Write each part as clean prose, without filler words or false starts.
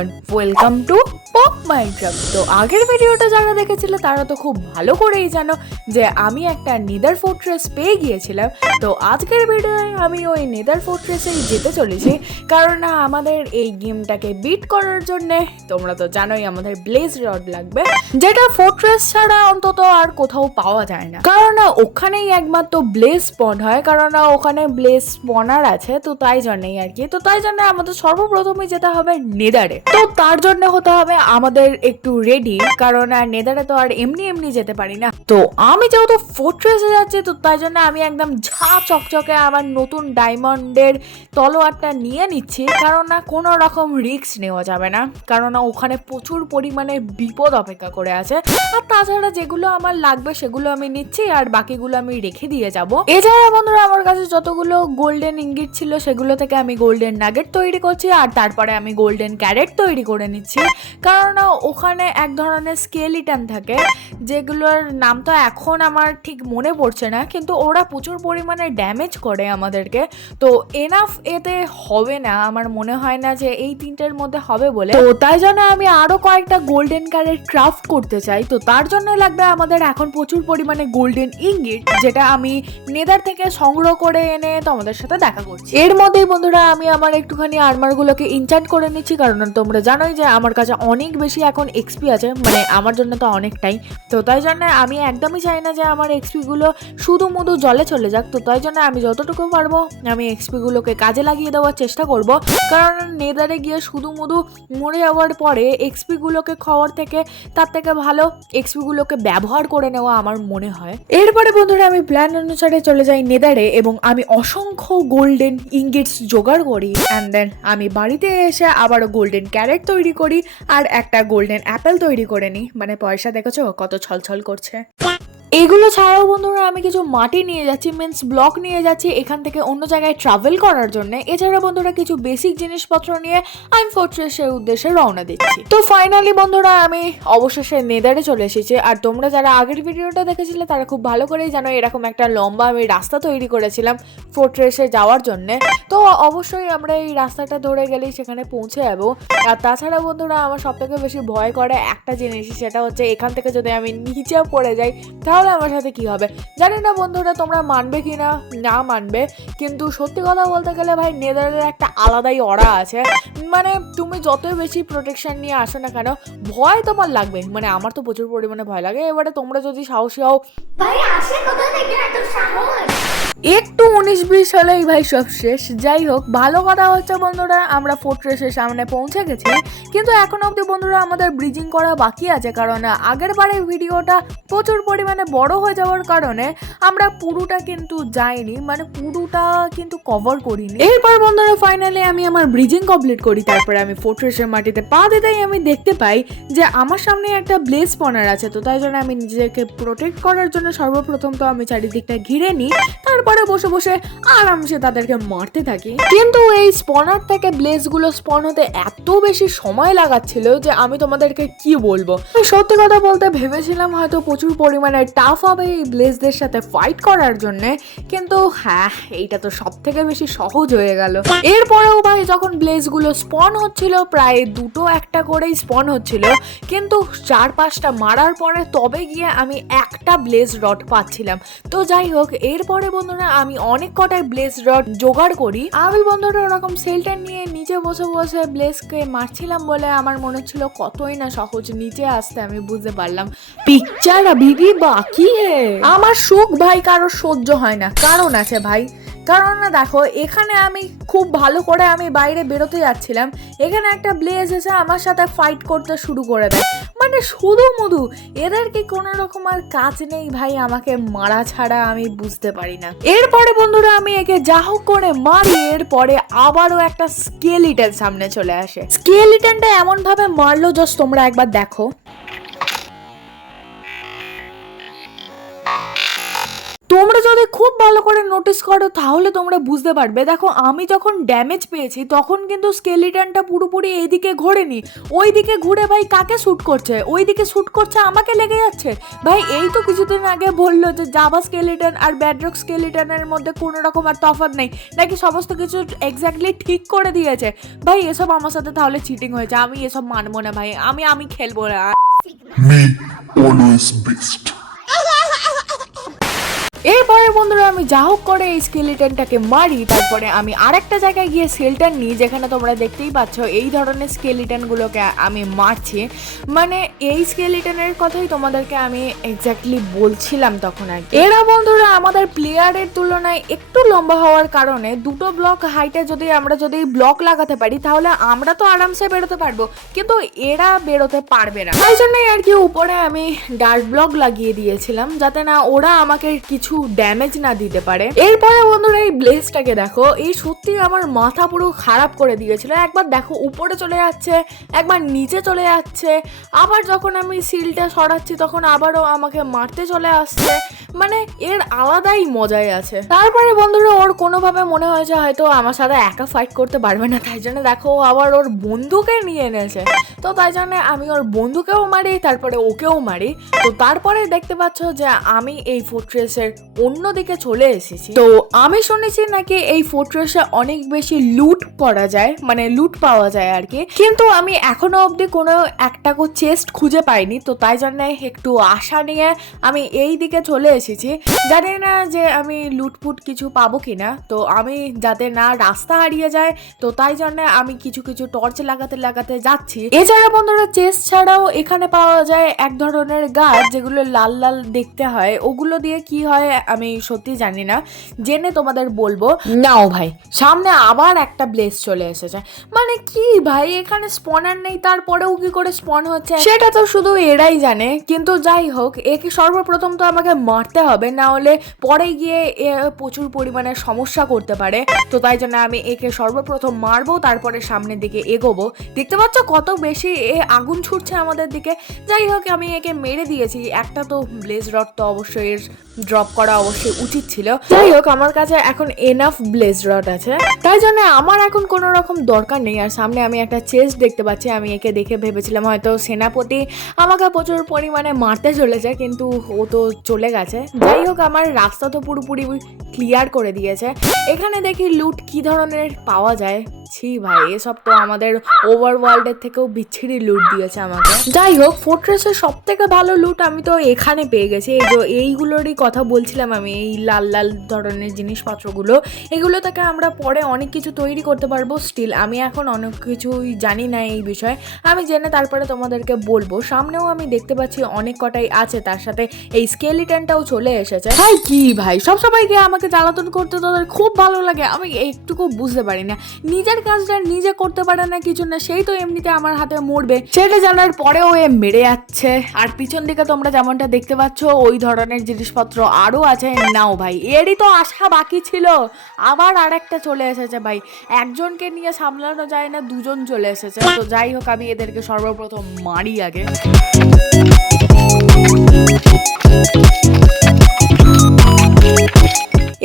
Everyone, welcome to pop Minecraft. তো আগের ভিডিওটা যারা দেখেছিল তারা তো খুব ভালো করেই জানো যে আমি একটা নেদার ফোর্ট্রেস পেয়ে গিয়েছিলাম। তো আজকের ভিডিওয়ে আমি ওই নেদার ফোর্ট্রেসেই যেতে চলেছি, কারণ আমাদের এই গেমটাকে বিট করার জন্যে তোমরা তো জানোই আমাদের ব্লেজ রড লাগবে, যেটা ফোর্ট্রেস ছাড়া অন্তত আর কোথাও পাওয়া যায় না, কারণ ওখানেই একমাত্র ব্লেজ স্পন হয়, কারণ ওখানে ব্লেজ স্পনার আছে। তো তাই জন্যই আর কি, তো তাই জন্য আমাদের সর্বপ্রথমে যেতে হবে নেদারে। তো তার জন্য হতে হবে আমাদের একটু রেডি, কারণ নেদারে তো আর এমনি এমনি যেতে পারি না। তো আমি যেহেতু ফোর্ট্রেসে যাচ্ছি, তো তাই জন্য আমি একদম ঝা চকচকে আমার নতুন ডায়মন্ডের তলোয়ারটা নিয়ে নিচ্ছি, কারণ না কোনো রকম রিস্ক নেওয়া যাবে না, কারণ ওখানে প্রচুর পরিমাণে বিপদ অপেক্ষা করে আছে। আর তাছাড়া যেগুলো আমার লাগবে সেগুলো আমি নিচ্ছি, আর বাকিগুলো আমি রেখে দিয়ে যাব। এছাড়া বন্ধুরা আমার কাছে যতগুলো গোল্ডেন ইঙ্গিট ছিল সেগুলো থেকে আমি গোল্ডেন নাগেট তৈরি করছি, আর তারপরে আমি গোল্ডেন ক্যারেট তৈরি করে নিচ্ছি, কারণ ওখানে এক ধরনের স্কেলিটন থাকে যেগুলোর নাম তো এখন আমার ঠিক মনে পড়ছে না, কিন্তু ওরা প্রচুর পরিমাণে ড্যামেজ করে আমাদেরকে। তো এনাফ এতে হবে না, আমার মনে হয় না যে এই তিনটের মধ্যে হবে বলে। তো তাই জন্য আমি আরো কয়েকটা গোল্ডেন ক্যারেট ক্রাফট করতে চাই। তো তার জন্য লাগবে আমাদের এখন প্রচুর পরিমাণে গোল্ডেন ইঙ্গিট, যেটা আমি নেদার থেকে সংগ্রহ করে এনে তোমাদের সাথে দেখা করছি। এর মধ্যেই বন্ধুরা আমি আমার একটুখানি আর্মারগুলোকে ইনচার্ট করে নিচ্ছি, কারণ তোমরা জানোই যে আমার কাছে অনেক বেশি এখন এক্সপি আছে, মানে আমার জন্য তো অনেকটাই। তো তাই জন্য আমি একদমই চাই না যে আমার এক্সপি গুলো শুধু মুধু জলে চলে যাক। তো তাই জন্য আমি যতটুকু পারবো আমি এক্সপি গুলোকে কাজে লাগিয়ে দেওয়ার চেষ্টা করব, কারণ নেদারে গিয়ে শুধু মুধু মরে যাওয়ার পরে এক্সপি গুলোকে খাওয়ার থেকে তার থেকে ভালো এক্সপি গুলোকে ব্যবহার করে নেওয়া আমার মনে হয়। এরপরে বন্ধুরা আমি প্ল্যান অনুসারে চলে যাই নেদারে এবং আমি অসংখ্য গোল্ডেন ইঙ্গিটস জোগাড় করি, অ্যান্ড দেন আমি বাড়িতে এসে আবারও গোল্ডেন ক্যারেট তৈরি করি আর একটা গোল্ডেন অ্যাপেল তৈরি করে নিই। মানে পয়সা দেখেছো কত ছলছল করছে। এগুলো ছাড়াও বন্ধুরা আমি কিছু মাটি নিয়ে যাচ্ছি, মিন্স ব্লক নিয়ে যাচ্ছি এখান থেকে অন্য জায়গায় ট্রাভেল করার জন্য। এছাড়া বন্ধুরা কিছু বেসিক জিনিসপত্র নিয়ে আমি ফোর্ট্রেসের উদ্দেশ্যে রওনা দিচ্ছি। তো ফাইনালি বন্ধুরা আমি অবশেষে নেদারে চলে এসেছি, আর তোমরা যারা আগের ভিডিওটা দেখেছিলে তারা খুব ভালো করেই জানো এরকম একটা লম্বা আমি রাস্তা তৈরি করেছিলাম ফোর্ট্রেসে যাওয়ার জন্যে। তো অবশ্যই আমরা এই রাস্তাটা ধরে গেলেই সেখানে পৌঁছে যাবো। আর তাছাড়া বন্ধুরা আমার সব থেকে বেশি ভয় করে একটা জিনিস, সেটা হচ্ছে এখান থেকে যদি আমি নিচে পড়ে যাই তাহলে আমার সাথে কি হবে। জানি না বন্ধুরা তোমরা মানবে কি না মানবে, কিন্তু সত্যি কথা বলতে গেলে ভাই নেদারের একটা আলাদাই অরা আছে। মানে তুমি যতই বেশি প্রোটেকশন নিয়ে আসো না কেন ভয় তোমার লাগবে, মানে আমার তো প্রচুর পরিমাণে ভয় লাগে। এবারে তোমরা যদি সাহসী হও, ভাই আসে কোথা থেকে এত সাহস? একটু 19-20 হলেই ভাই সব শেষ। যাই হোক, ভালো কথা হচ্ছে বন্ধুরা আমরা ফোর্ট্রেসের সামনে পৌঁছে গেছি, কিন্তু এখন অবধি বন্ধুরা আমাদের ব্রিজিং করা বাকি আছে, কারণ আগের বারে ভিডিওটা প্রচুর পরিমাণে বড় হয়ে যাওয়ার কারণে আমরা পুরোটা কিন্তু যাইনি, মানে পুরোটা কিন্তু কভার করিনি। এরপর বন্ধুরা ফাইনালি আমি আমার ব্রিজিং কমপ্লিট করি, তারপরে আমি ফোর্ট্রেসের মাটিতে পা দিতেই আমি দেখতে পাই যে আমার সামনে একটা ব্লেজ স্পনার আছে। তো তাই জন্য আমি নিজেকে প্রোটেক্ট করার জন্য সর্বপ্রথম তো আমি চারিদিকটা ঘিরে নিই, তারপরে বসে বসে আরামসে তাদেরকে মারতে থাকি। কিন্তু এই স্পনার থেকে ব্লেজ গুলো স্পন হতে এত বেশি সময় লাগাচ্ছিল যে আমি তোমাদেরকে কি বলবো। সত্যি কথা বলতে ভেবেছিলাম হয়তো প্রচুর পরিমাণে টাফ হবে এই ব্লেজদের সাথে ফাইট করার জন্য, কিন্তু হ্যাঁ এইটা তো সব থেকে বেশি সহজ হয়ে গেল। এরপরেও ভাই যখন ব্লেজ গুলো স্পন হচ্ছিল প্রায় দুটো একটা করেই স্পন হচ্ছিল, কিন্তু 4-5টা মারার পরে তবে গিয়ে আমি একটা ব্লেজ রড পাচ্ছিলাম। তো যাই হোক, এরপরে বন্ধুরা আমি অনেক কটাই ব্লেজ রড জোগাড় করি। আমি বন্ধুরা ওরকম সেলটা নিয়ে নিচে বসে বসে ব্লেজকে মারছিলাম বলে আমার মনে হচ্ছিল কতই না সহজ নিচে আসতে। আমি বুঝতে পারলাম পিকচার বিবি বাকি হে। আমার সুখ ভাই কারো সহ্য হয় না, কারণ আছে ভাই। কারণ না দেখো এখানে আমি খুব ভালো করে আমি বাইরে বেরোতে যাচ্ছিলাম, এখানে একটা ব্লেজ এসে আমার সাথে ফাইট করতে শুরু করে দেয়। মানে শুধু মধু এদের কি কোনো রকম আর কাজ নেই ভাই আমাকে মারা ছাড়া, আমি বুঝতে পারি না। এরপরে বন্ধুরা আমি একে যা হোক করে মারি, এরপরে আবারও একটা স্কেলিটন সামনে চলে আসে। স্কেলিটনটা এমন ভাবে মারলো জাস্ট তোমরা একবার দেখো। তোমরা যদি খুব ভালো করে নোটিস করো তাহলে তোমরা বুঝতে পারবে। দেখো আমি যখন ড্যামেজ পেয়েছি তখন কিন্তু স্কেলিটনটা পুরোপুরি এইদিকে ঘোরেনি, ওই দিকে ঘুরে ভাই কাকে শ্যুট করছে, ওই দিকে শ্যুট করছে, আমাকে লেগে যাচ্ছে। ভাই এই তো কিছুদিন আগে বললো যে জাভা স্কেলিটন আর ব্যাডরক স্কেলিটনের মধ্যে কোনো রকম আর তফাৎ নেই, নাকি সমস্ত কিছু এক্স্যাক্টলি ঠিক করে দিয়েছে। ভাই এসব আমার সাথে তাহলে চিটিং হয়েছে, আমি এসব মানবো না ভাই, আমি খেলবো না। Me always best. এরপরে বন্ধুরা আমি যা হোক করে এই স্কেলিটনটাকে মারি, তারপরে আমি আরেকটা জায়গায় গিয়ে সেলটার নিই, যেখানে তোমরা দেখতেই পাচ্ছ এই ধরনের স্কেলিটনগুলোকে আমি মারছি। মানে এই স্কেলিটনের কথাই তোমাদেরকে আমি এক্স্যাক্টলি বলছিলাম তখন আর কি। এরা বন্ধুরা আমাদের প্লেয়ারের তুলনায় একটু লম্বা হওয়ার কারণে দুটো ব্লক হাইটে আমরা যদি ব্লক লাগাতে পারি তাহলে আমরা তো আরামসে বেরোতে পারবো, কিন্তু এরা বেরোতে পারবে না। তাই জন্যই আর কি উপরে আমি ডার্ক ব্লক লাগিয়ে দিয়েছিলাম, যাতে না ওরা আমাকে কিছু ড্যামেজ না দিতে পারে। এরপরে বন্ধুরা এই ব্লেজটাকে দেখো, এই সত্যি আমার মাথা পুরো খারাপ করে দিয়েছিল। একবার দেখো উপরে চলে যাচ্ছে, একবার নিচে চলে যাচ্ছে, আবার যখন আমি সিলটা সরাচ্ছি তখন আবারও আমাকে মারতে চলে আসছে। মানে এর আলাদাই মজাই আছে। তারপরে বন্ধুরা ওর কোনোভাবে মনে হয়েছে হয়তো আমার সাথে একা ফাইট করতে পারবে না, তাই জন্য দেখো আবার ওর বন্ধুকে নিয়ে এনেছে। তো তাই জন্য আমি ওর বন্ধুকেও মারি, তারপরে ওকেও মারি। তো তারপরে দেখতে পাচ্ছ যে আমি এই ফোর্ট্রেসের অন্যদিকে চলে এসেছি। তো আমি শুনেছি নাকি এই ফোর্ট্রেসে অনেক বেশি লুট করা যায়, মানে লুট পাওয়া যায় আর কি, কিন্তু আমি এখনো অবধি কোনো একটা চেস্ট খুঁজে পাইনি। তো তাই জন্য একটু আশা নিয়ে আমি এই দিকে চলে এসেছি। জানি না যে আমি লুটপুট কিছু পাবো কিনা, তো আমি যাতে না রাস্তা হারিয়ে যায় তো তাই জন্য আমি কিছু কিছু টর্চ লাগাতে লাগাতে যাচ্ছি। এছাড়া বন্ধুরা চেস্ট ছাড়াও এখানে পাওয়া যায় এক ধরনের গাছ যেগুলো লাল লাল দেখতে হয়, ওগুলো দিয়ে কি হয় আমি সত্যি জানি না, জেনে তোমাদের বলবো। নাও ভাই সামনে আবার একটা ব্লেজ চলে এসেছে। মানে কি ভাই এখানে স্পনার নেই, তারপরেও কি করে স্পন হচ্ছে সেটা তো শুধু এরাই জানে। কিন্তু যাই হোক, একে সর্বপ্রথম তো আমাকে মারতে হবে, না হলে পরে গিয়ে এ প্রচুর পরিমাণে সমস্যা করতে পারে। তো তাই জন্য আমি একে সর্বপ্রথম মারবো, তারপরে সামনের দিকে এগোবো। দেখতে পাচ্ছ কত বেশি এ আগুন ছুটছে আমাদের দিকে। যাই হোক আমি একে মেরে দিয়েছি। একটা তো ব্লেজ রড তো অবশ্যই এর ড্রপ করা অবশ্যই উচিত ছিল। যাই হোক আমার কাছে এখন এনাফ ব্লেজ রড আছে, তাই জন্য আমার এখন কোনো রকম দরকার নেই। আর সামনে আমি একটা চেস্ট দেখতে পাচ্ছি, আমি একে দেখে ভেবেছিলাম হয়তো সেনাপতি আমাকে প্রচুর পরিমাণে মারতে চলেছে, কিন্তু ও তো চলে গেছে। যাই হোক আমার রাস্তা তো পুরোপুরি ক্লিয়ার করে দিয়েছে। এখানে দেখি লুট কি ধরনের পাওয়া যায়। ছি ভাই এসব তো আমাদের ওভারওয়ার্ল্ডের থেকেও বিচ্ছিরি লুট দিয়েছে আমাকে। যাই হোক ফোর্ট্রেসের সব থেকে ভালো লুট আমি তো এখানে পেয়ে গেছি। এই যে এইগুলোরই কথা বলছিলাম আমি, এই লাল লাল ধরনের জিনিসপত্রগুলো, এগুলো থেকে আমরা পরে অনেক কিছু তৈরি করতে পারবো। স্টিল আমি এখন অনেক কিছুই জানি না এই বিষয়ে, আমি জেনে তারপরে তোমাদেরকে বলবো। সামনেও আমি দেখতে পাচ্ছি অনেক কটাই আছে, তার সাথে এই স্কেলিটনটাও চলে এসেছে। ভাই কি ভাই সবসময়কে আমাকে জ্বালাতন করতে তোদের খুব ভালো লাগে, আমি একটুকু বুঝতে পারি না। নিজের কাজটা নিজে করতে পারে না কিছু না, সেই তো এমনিতে আমার হাতে মরবে, সেটা জানার পরেও এ মেরে যাচ্ছে। আর পিছন দিকে তোমরা যেমনটা দেখতে পাচ্ছ ওই ধরনের জিনিসপত্র আরো আছে। নাও ভাই এরই তো আশা বাকি ছিল, আবার আরেকটা চলে এসেছে। ভাই একজনকে নিয়ে সামলানো যায় না, দুজন চলে এসেছে। তো যাই হোক আমি এদেরকে সর্বপ্রথম মারি আগে।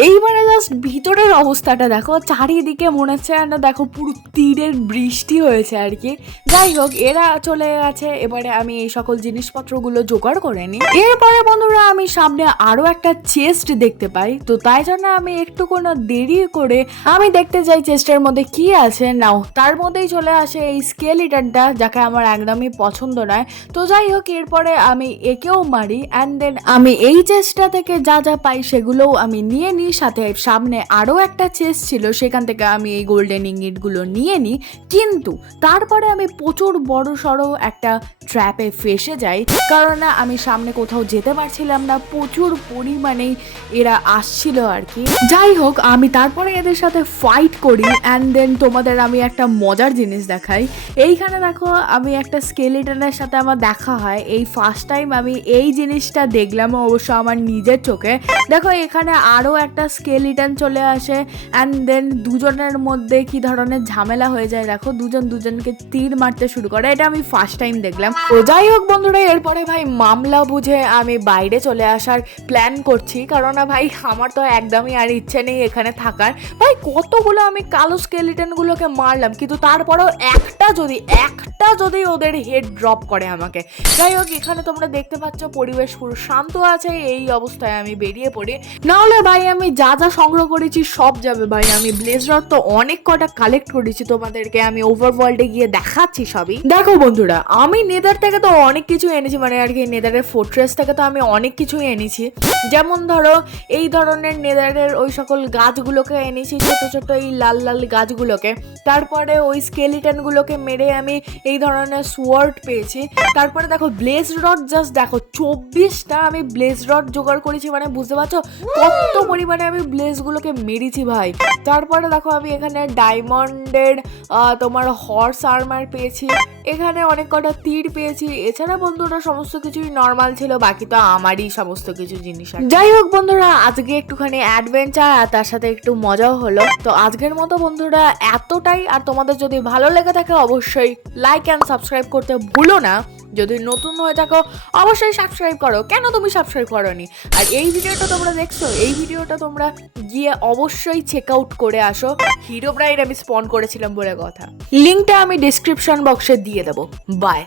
এইবারে জাস্ট ভিতরের অবস্থাটা দেখো, চারিদিকে মনে হচ্ছে না দেখো পুরো তীরের বৃষ্টি হয়েছে আর কি। যাই হোক এরা চলে গেছে, এবারে আমি এই সকল জিনিসপত্রগুলো জোগাড় করে নিই। এরপরে বন্ধুরা আমি সামনে আরো একটা চেস্ট দেখতে পাই, তো তাই জন্য আমি একটু কোনো দেরি করে আমি দেখতে যাই চেস্টের মধ্যে কি আছে। নাও তার মধ্যেই চলে আসে এই স্কেলিটনটা, যাকে আমার একদমই পছন্দ নয়। তো যাই হোক এরপরে আমি একেও মারি, অ্যান্ড দেন আমি এই চেস্টটা থেকে যা যা পাই সেগুলোও আমি নিয়ে নিই। সাথে সামনে আরো একটা চেস্ট ছিল, সেখান থেকে আমি এই গোল্ডেন ইঙ্গিট গুলো নিয়ে নিই। কিন্তু তারপরে আমি প্রচুর বড় সড়ো একটা ট্র্যাপে ফেসে যাই, কারণ আমি সামনে কোথাও যেতে পারছিলাম না, প্রচুর পরিমাণেই এরা আসছিল আর কি। যাই হোক আমি তারপরে এদের সাথে ফাইট করি, অ্যান্ড দেন তোমাদের আমি একটা মজার জিনিস দেখাই। এইখানে দেখো আমি একটা স্কেলিটনের সাথে আমার দেখা হয়, এই ফার্স্ট টাইম আমি এই জিনিসটা দেখলাম অবশ্য আমার নিজের চোখে। দেখো এখানে আরো একটা স্কেলিটন স্কেলিটন চলে আসে অ্যান্ড দেন দুজনের মধ্যে কি ধরনের ঝামেলা হয়ে যায় দেখো, দুজন দুজনকে তীর মারতে শুরু করে। এটা আমি ফার্স্ট টাইম দেখলাম। তো যাই হোক বন্ধুরা, এরপরে ভাই মামলা বুঝে আমি বাইরে চলে আসার প্ল্যান করছি, কারণ ভাই আমার তো একদমই আর ইচ্ছে নেই এখানে থাকার। ভাই কতগুলো আমি কালো স্কেলিটনগুলোকে মারলাম, কিন্তু তারপরেও একটা যদি ওদের হেড ড্রপ করে আমাকে। যাই হোক, এখানে তোমরা দেখতে পাচ্ছ পরিবেশ পুরো শান্ত আছে। এই অবস্থায় আমি বেরিয়ে পড়ি, নাহলে ভাই আমি যা যা সংগ্রহ করেছি সব যাবে ভাই। আমি ব্লেজ রড তো অনেক কটা কালেক্ট করেছি, তোমাদেরকে আমি ওভারওয়ার্ল্ডে গিয়ে দেখাচ্ছি সবই। দেখো বন্ধুরা, আমি নেদার থেকে তো অনেক কিছু এনেছি, মানে আর কি নেদারের ফোর্ট্রেস থেকে তো আমি অনেক কিছুই এনেছি। যেমন ধরো এই ধরনের নেদারের ওই সকল গাছগুলোকে এনেছি, ছোট ছোট এই লাল লাল গাছগুলোকে। তারপরে ওই স্কেলিটনগুলোকে মেরে আমি এই ধরনের সোয়ার্ড পেয়েছি। তারপরে দেখো ব্লেজ রড, জাস্ট দেখো 24টা আমি ব্লেজ রড জোগাড় করেছি, মানে বুঝতে পারছো কত পরিমাণে আমি ব্লেজগুলোকে মেরেছি ভাই। তারপরে দেখো আমি এখানে ডায়মন্ডের তোমার হর্স আর্মার পেয়েছি, এখানে অনেক কটা তীর পেয়েছি। এছাড়া বন্ধুরা সমস্ত কিছুই নর্মাল ছিল, বাকি তো আমারই সমস্ত কিছু জিনিস। যাই হোক বন্ধুরা, আজকে একটুখানি অ্যাডভেঞ্চার আর তার সাথে একটু মজাও হলো। তো আজকের মতো বন্ধুরা এতটাই। আর তোমাদের যদি ভালো লেগে থাকে অবশ্যই লাইক অ্যান্ড সাবস্ক্রাইব করতে ভুলো না। যদি নতুন হয়ে থাকো অবশ্যই সাবস্ক্রাইব করো। কেন তুমি সাবস্ক্রাইব করোনি? আর এই ভিডিওটা তোমরা দেখছো, এই ভিডিওটা তোমরা গিয়ে অবশ্যই চেক আউট করে আসো। হিরো ব্রাইড আমি স্পন করেছিলাম বলে কথা, লিঙ্কটা আমি ডিসক্রিপশন বক্সে দিয়ে দেবো। বাই।